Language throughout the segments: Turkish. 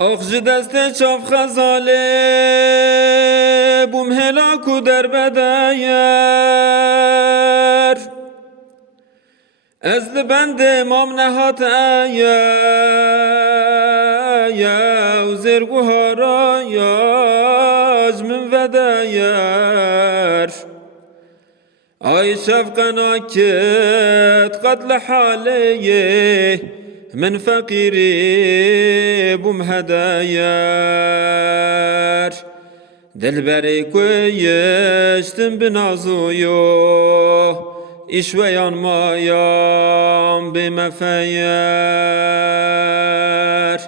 آخج دست چاف خزاله بوم هلاکو در بدایر از لبند امام نهات ایا و زرگو هارا یاج من ودایر آی شفقنا کت قتل حالیه من فقیری بوم هدایر دلبری کویشتم بنازویو işveyan mayam bimefeyer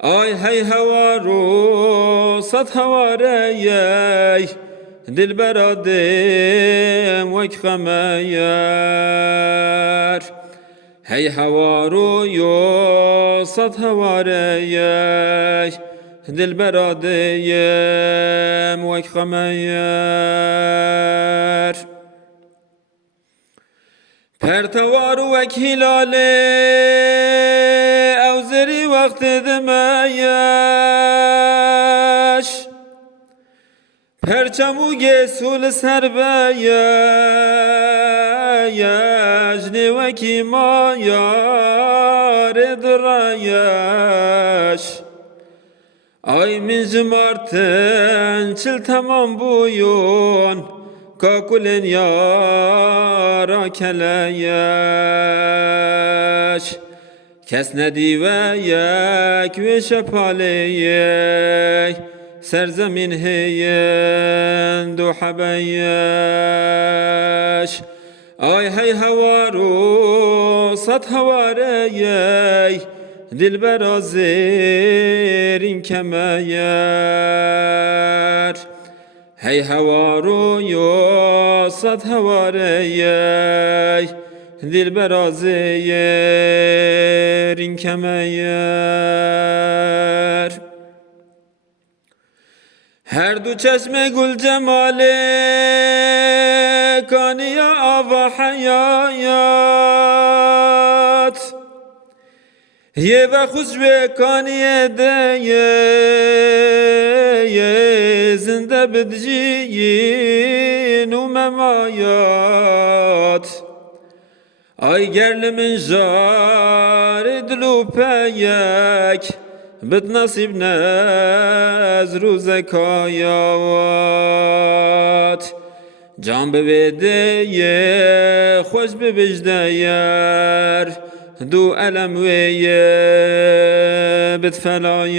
ay hey havaru sat havareyey dilber adim vek khameyer hey havaru yo sat havareyey dilber adim vek khameyer پرتوار وک هلاله او زری وقت دمایش پرچمو گسول سر بیاش نوکی ما یار درایش ay min jmartın çil tamam buyun kakulen yara keleyeş kesnedi ve yek ve şepaleyey serzemin heyen du habeyeş ay hey havaru sat havareyey dilber azerin kemeyer hey havaru yo sat havareyey dilber azerin kemeyer her du çeşme gül cemale kaniya ava hayat ye ve huzve kaniye de ye zinde bidciyin u memayat ay gerlimin jar idlu peyek bid nasib nezru zekayat can bevede ye hoş bebejde yer دو ألم ويه بتفلايوات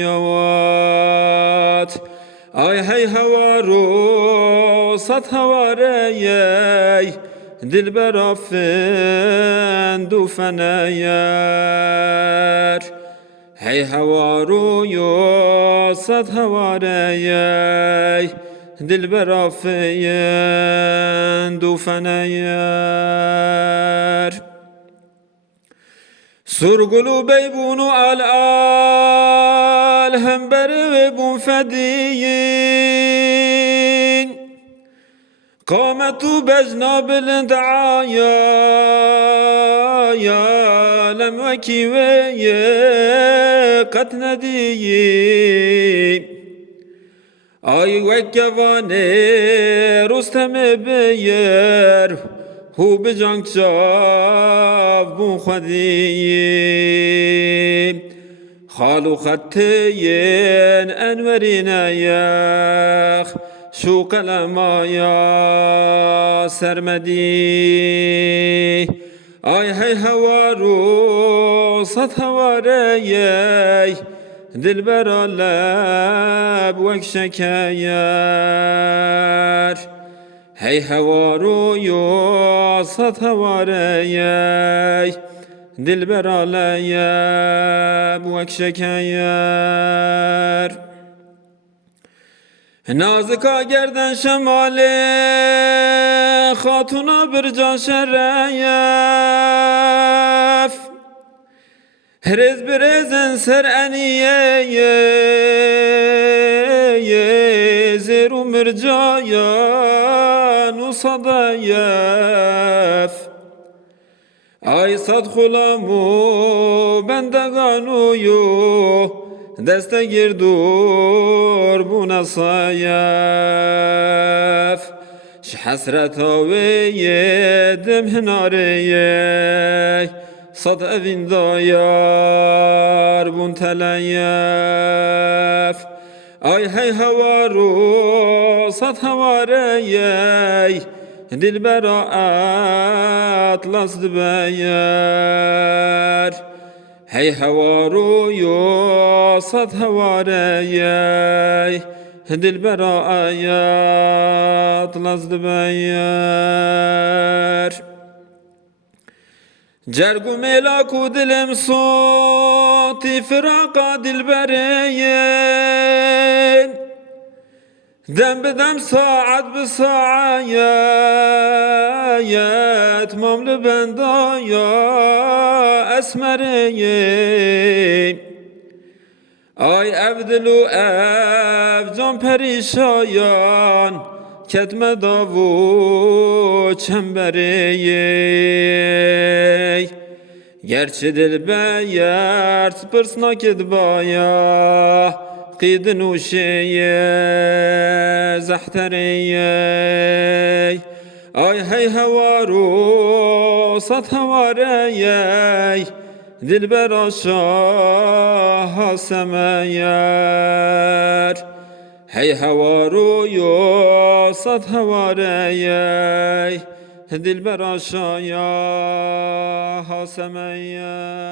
آي هي هوارو صد هواريي دل برافن دو فناير هي هوارو يو صد هواريي دل برافن دو فناير Surgulu beybunu al hemberi ve bun fediyin Kametu bejna bilind ya lem veki ve ye kat nediyin Ay vekkevane rusteme beyer هو بجانگ چاو بون خودیم خالو خطین انورین ایخ شو قلمایا سرمدی آی هی هوارو صد هواریی دل برا لب وک شکایر hey havaru yo sat havareyey dilber aleyeb vek şekeyer nazika gerden şemale hatuna bir can şereyef herez birezen ser eniyeye zeru mircaya nusadayef ay sad khulamu bendaganuyu deste girdur bu nasayef Şhasreta ve yedim hinareye Sad evin dayar bun teleyef Ay hey havaru sad havareye Dilbera atlas dbeyer Hey havaru yo sad havareye Dilbera atlas dbeyer Cergu melaku dilim soti firaka dilbereyen Dem bedem saat be saayet Mamlı bendaya esmereyem Ay evdilu ev can perişayan Ketme davu çembereye Gerçi dilbeyer tıpırsına kedbaya Qidin u şeye zahtereye Ay hey havaru sat havareye Dilber aşağı semeyer Hey havaru yo sat havareye Dilber aşağı semeyer